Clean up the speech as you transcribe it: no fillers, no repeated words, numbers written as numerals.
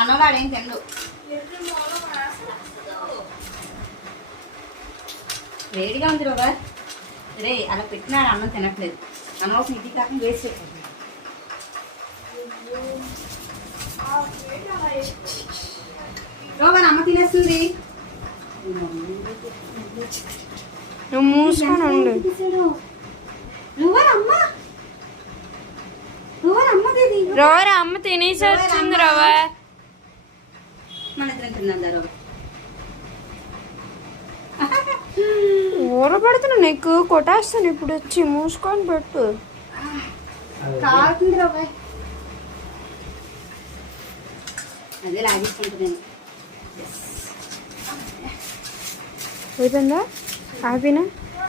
అన్నవాడేం తిండు. వేడిగా ఉంది రోగా. రే అలా పెట్టినాడు అన్నం తినట్లేదు. అన్నవసరం ఇది కాకుండా వేస్ట్ అయిపోతుంది. రోగా అమ్మ తినేస్తుంది. నువ్వు మూసుకొని ఉండు. రోవర్ అమ్మ తినేసి వచ్చింది. రోవర్ మన ఇద్దరం తిన్నాం. ఊర పడుతున్నా నీకు కొట్టేస్తాను ఇప్పుడు వచ్చి. మూసుకొని పెట్టు. కావుతుంది రోగా. అదే లాగేసుకుంటున్నాను. అయిపోయిందా? ఆపినా